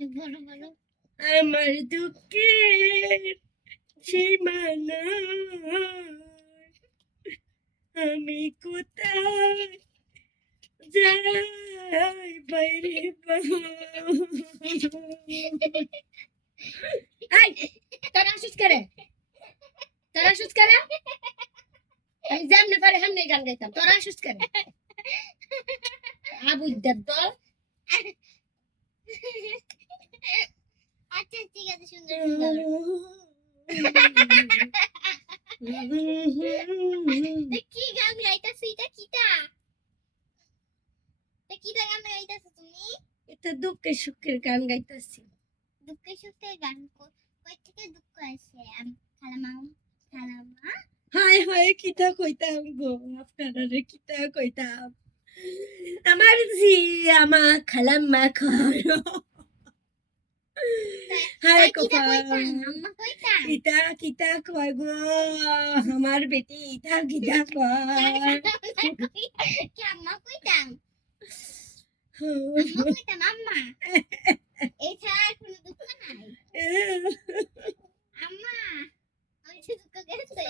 বলো বলো। আমার দুঃখের সীমানা, আমি কোথায় যাই বাইরে তোরা আসিস করে আমি যেমনে পারে হেমনে গান গাইতাম। তোরা আসিস করে আবুদ্দার দল। আচ্ছা ঠিক আছে, সুন্দর সুন্দর। কি গান গাইতাছ? এটা কিটা? কিটা গান গাইতাছ তুমি? এটা দুঃখের সুখের গান গাইতাছি। দুঃখের সুখের গান? কই থেকে দুঃখ আসে? খালামা খালামা হায় হায় কিতা কইতাম গো আপনারা, কিতা কইতাম। আমার জি আমার খালাম্মা খরো হায় কপাল কিতা কিতা কয় গো আমার বেটি ইতা কিতা কয়। আম্মা কইতাম আম্মা এছাড়া আর কোনো দুঃখ নাই। আম্মা ওইছে দুঃখ গেছে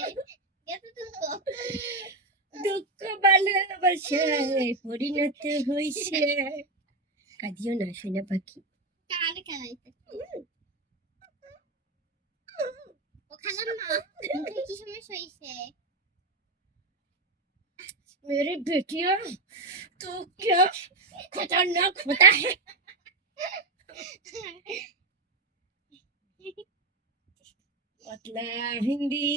দুঃখ ভালোবাসায় পরিণত হইছে। কাঁদিও না সোনা পাখি। কার খাইতে ও খালাম্মা মুখে কি সমস্যা হইছে? मेरे बेटिया तो क्या खतरनाक होता है। पतला हिंदी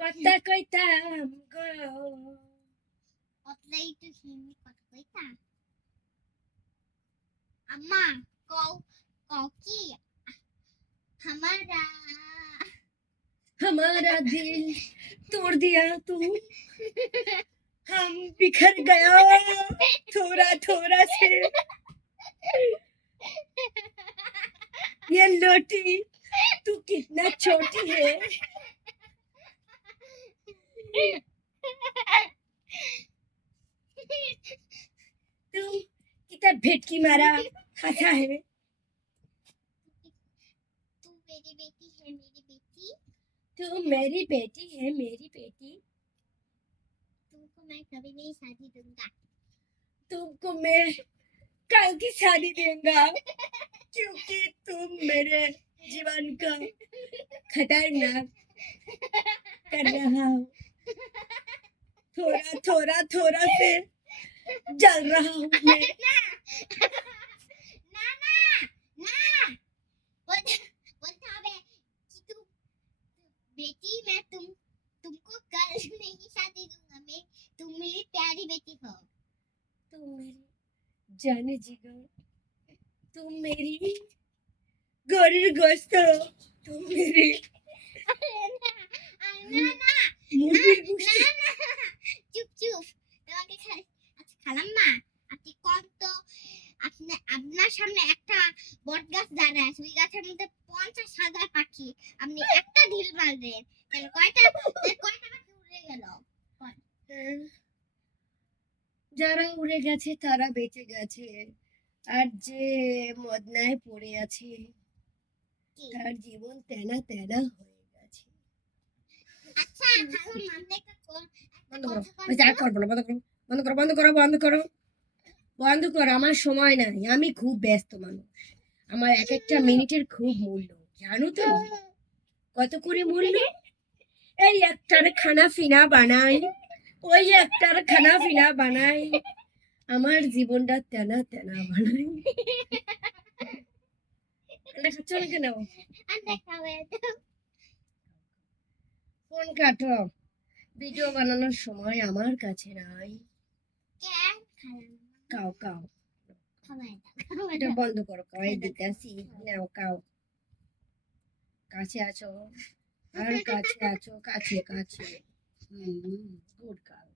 कत्ता कइताम गो পতলাই তো হিন্দি কথা কইতা। আম্মা কও কও কি हमारा हमारा दिल तोड़ दिया तू, हम बिखर गया थोड़ा थोड़ा से। ये लोटी तू कितना छोटी है। तुम कितना भेटकी मारा खाता है। तू मेरी बेटी है मेरी बेटी, तू मेरी बेटी है मेरी बेटी, तुमको मैं कभी नहीं शादी दूंगा। तुमको मैं कल की शादी दूंगा क्योंकि तुम मेरे जीवन का खतरनाक कर रहा हो। थोड़ा थोड़ा थोड़ा से जल रहा हूँ मैं। ना ना ना बोलते হবে कि तू बेटी मैं तुमको कल नहीं शादी दूंगा, मैं तुम मेरी प्यारी बेटी हो। तुम मेरी जाने जिगर, तुम मेरी गोरी गोश्त हो, तुम मेरी मुर्गी गोश्त। চুপ চুপ তোমাকে খালাম্মা আপনি কত আপনার সামনে একটা বট গাছ দাঁড়ায় আছে, ওই গাছের মধ্যে 50,000 পাখি, আপনি একটা ঢিল মারলেন তাহলে কয়টা পাখি উড়ে গেল? যারা উড়ে গেছে তারা বেঁচে গেছে, আর যে মদনায় পড়ে আছে তার জীবন তেনা তেনা হয়ে গেছে। আচ্ছা খালাম্মা আপনি একটা বন্ধ করো, আর করবো না, বন্ধ করো বন্ধ করো বন্ধ করো বন্ধ করো বন্ধ করো। আমার সময় নাই, আমি খুব ব্যস্ত মানুষ, আমার এক একটা মিনিটের খুব মূল্য, জানো তো কত করে মূল্য। এই একটার খানা ফিনা বানাই, ওই একটার খানা ফিনা বানাই, আমার জীবনটা তেনা তেনা বানাই। খাচ্ছ না কেন? ফোন কাটো, ভিডিও বানানোর সময় আমার কাছে নাই। কাও কাও এটা বন্ধ করো, কাও দিতেছি নাও কাও। কাছে আছো আর কাছে আছো, কাছে কাছে গুড কাও।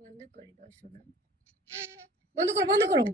বন্ধ করে দাও শোনা, বন্ধ করো বন্ধ করো।